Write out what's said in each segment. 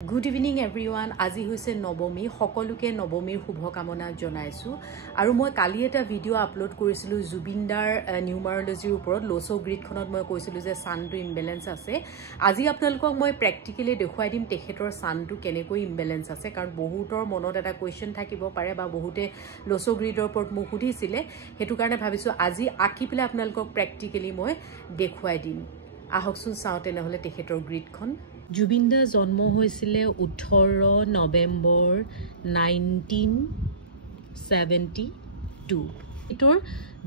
Good evening everyone. আজি হৈছে নবমী সকলোকে নবমীৰ শুভকামনা জনাইছো আৰু মই কালি এটা ভিডিও আপলোড কৰিছিলো জুবিনদাৰ নিউমাৰলজিৰ ওপৰত লোছো গ্ৰিডখনত মই কৈছিলো যে সানটো ইমবেলেন্স আছে আজি আপোনালোকক মই প্ৰ্যাকটিক্যালি দেখুৱাই দিম তেখেতৰ সানটো কেনেকৈ ইমবেলেন্স আছে কাৰণ বহুতৰ মনত এটা কোৱেশ্চন থাকিব পাৰে বা বহুতে লোছো গ্ৰিডৰ ওপৰত মোক সুধিছিলে হেতু কাৰণে ভাবিছো আজি আকি পেলে আপোনালোকক প্ৰ্যাকটিক্যালি মই দেখুৱাই দিম আহকচোন চাও তেনেহলে তেখেতৰ গ্ৰিডখন জুবিনদা জন্ম হৈছিলে 18 নৱেম্বৰ 1972 এটোৰ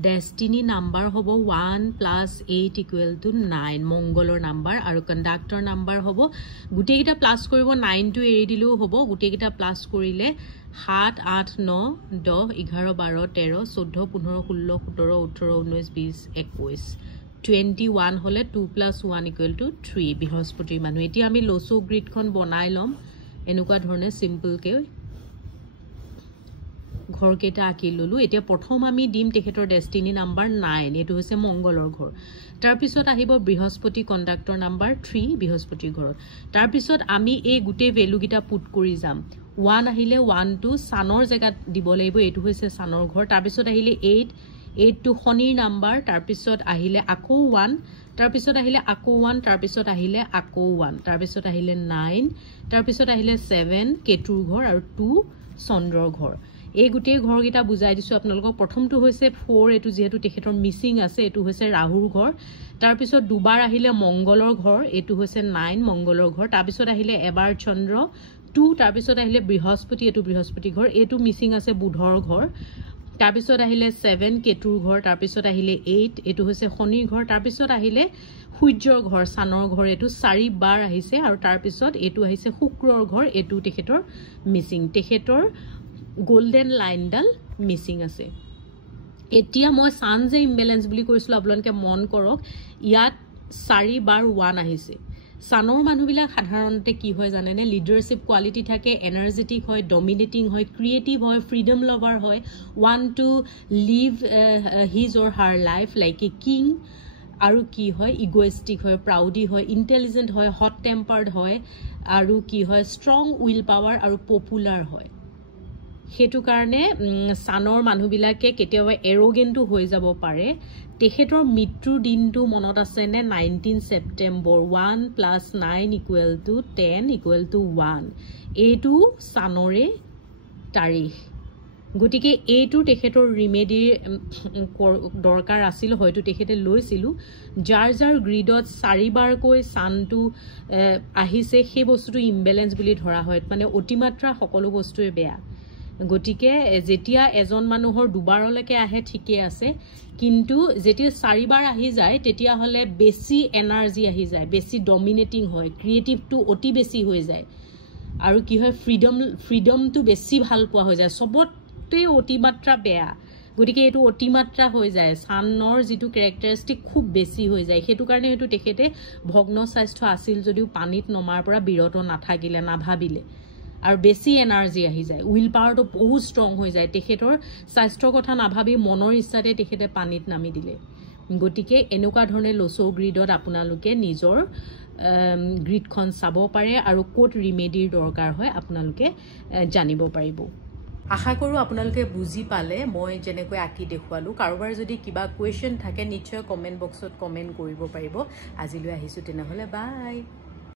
ডেষ্টিনি নাম্বাৰ হ'ব 1 + 8 = 9 মঙ্গলৰ নাম্বাৰ আৰু কণ্ডাক্টৰ নাম্বাৰ হ'ব গুটেকিটা প্লাস কৰিব 9 টো এৰি দিলেও হ'ব গুটেকিটা প্লাস কৰিলে 7 8 9 10 11 12 13 14 15 16 17 18 19 20 21 21 হলে 2 + 1 = 3 বৃহস্পতিৰ মানুহ এতিয়া আমি লোছো গ্ৰিডখন বনাই লম এনেকুৱা ধৰণে সিম্পল কে ঘৰ কেটা আকি ললো এতিয়া প্ৰথম আমি দিম তেখেতৰ ডেষ্টিনি নাম্বাৰ 9 এটো হৈছে মঙ্গলৰ ঘৰ তাৰ পিছত আহিব বৃহস্পতি কণ্ডাক্টৰ নাম্বাৰ 3 বৃহস্পতিৰ ঘৰত তাৰ পিছত আমি এই গুটে ভ্যালু গিটা পুট কৰি যাম 1 আহিলে 1 টো সানৰ জায়গাত দিব লাগিব এটো হৈছে সানৰ ঘৰ তাৰ পিছত আহিলে 8 to শনিৰ নাম্বাৰ তাৰ পিছত আহিলে আকৌ 1 তাৰ পিছত আহিলে আকৌ 1 তাৰ পিছত আহিলে আকৌ 1 তাৰ পিছত আহিলে 9 তাৰ পিছত আহিলে 7 কেতুৰ ঘৰ আৰু 2 চন্দ্ৰৰ ঘৰ এই গুটে ঘৰ গিটা বুজাই দিছো আপোনালোকক প্ৰথমটো হৈছে 4 এটো যেহেতু তেখেতৰ মিসিং আছে এটো হৈছে ৰাহুৰ ঘৰ তাৰ পিছত দুবাৰ আহিলে মঙ্গলৰ ঘৰ এটো হৈছে 9 মঙ্গলৰ ঘৰ তাৰ পিছত আহিলে এবাৰ চন্দ্ৰ 2 তাৰ পিছত আহিলে বৃহস্পতি এটো বৃহস্পতি ঘৰ এটো মিসিং আছে বুধৰ ঘৰ তাৰ পিছত আহিলে 7 কেতুৰ ঘৰ তাৰ পিছত আহিলে 8 এটো হৈছে শনিৰ ঘৰ তাৰ পিছত আহিলে সূৰ্যৰ ঘৰ সানৰ ঘৰ এটো 4 বাৰ আহিছে আৰু তাৰ পিছত এটো আহিছে শুক্ৰৰ ঘৰ এটো তেখেতৰ মিসিং তেখেতৰ গোল্ডেন লাইনডাল মিসিং আছে এতিয়া মই সান যে ইমবেলেন্স বুলি কৈছিল আপোনালোকে মন কৰক ইয়াত 4 বাৰ 1 আহিছে সানৰ মানুহবিলাক সাধাৰণতে কি হয় জানেনে লিডাৰশিপ কোৱালিটি থাকে এনাৰ্জেটিক হয় ডমিনেটিং হয় ক্ৰিয়েটিভ হয় ফ্ৰীডম লভাৰ হয় want to live his or her life like a king আৰু কি হয় ইগোইষ্টিক হয় প্ৰাউডি হয় ইন্টেলিজেন্ট হয় হট টেম্পাৰ্ড হয় আৰু কি হয় ষ্ট্ৰং উইল পাৱাৰ আৰু পপুলাৰ হয় হেতু কাৰণে সানৰ মানুহবিলাকে কেতিয়াবা এৰোগেন্ট হৈ যাব পাৰে তেখেতৰ মৃত্যুৰ দিনটো মনত আছে নে 19 সেপ্টেম্বৰ 1 + 9 = 10 = 1 এটো সানৰে তাৰিখ গটিকে এটো তেখেতৰ ৰিমেডি দৰকাৰ আছিল হয়তো তেখেতে লৈছিল যাৰ যাৰ গ্ৰিডত 4 বাৰ কৈ সানটো আহিছে সেই বস্তুটো ইমবেলেন্স বুলি ধৰা হয় মানে অতিমাত্ৰা সকলো বস্তুৱে বেয়া গটিকে যেতিয়া এজন মানুহৰ দুবাৰলৈকে আহে ঠিকে আছে কিন্তু যেতিয়া 4 বাৰ আহি যায় তেতিয়া হলে বেছি এনাৰ্জি আহি যায় বেছি ডমিনেটিং হয় ক্ৰিয়েটিভটো অতি বেছি হৈ যায় আৰু কি হয় ফ্ৰীডমটো বেছি ভাল পোৱা হৈ যায় সবতে অতিমাত্ৰা বেয়া গটিকে এটো অতিমাত্ৰা হৈ যায় সানৰ যেটো ক্যাৰেক্টাৰিষ্টিক খুব বেছি হৈ যায় হেতু কাৰণে হেতু তেখেতে ভগ্ন স্বাস্থ্য আছিল যদিও পানীত নমাৰ পৰা বিৰত নাথাকিলে না ভাবিলে আৰু বেছি এনাৰ্জি আহি যায় উইল পাৱাৰটো বহুত ষ্ট্ৰং হৈ যায় তেখেতৰ স্বাস্থ্যৰ কথা নাভাবি মনৰ ইচ্ছাতে তেখেতে পানীত নামি দিলে গটিকে এনেকুৱা ধৰণে লোছো গ্ৰিডত আপোনালোকে নিজৰ গ্ৰিডখন চাব পাৰে আৰু কোট ৰিমেডিৰ দৰকাৰ হয় আপোনালোকে জানিব পাৰিব আশা কৰো আপোনালোকে বুজি পালে মই যেনেকৈ আকি দেখুৱালো কাৰোবাৰ যদি কিবা কোৱেশ্চন থাকে নিশ্চয় কমেন্ট বক্সত কমেন্ট কৰিব পাৰিব আজিলৈ আহিছো তেনেহলে বাই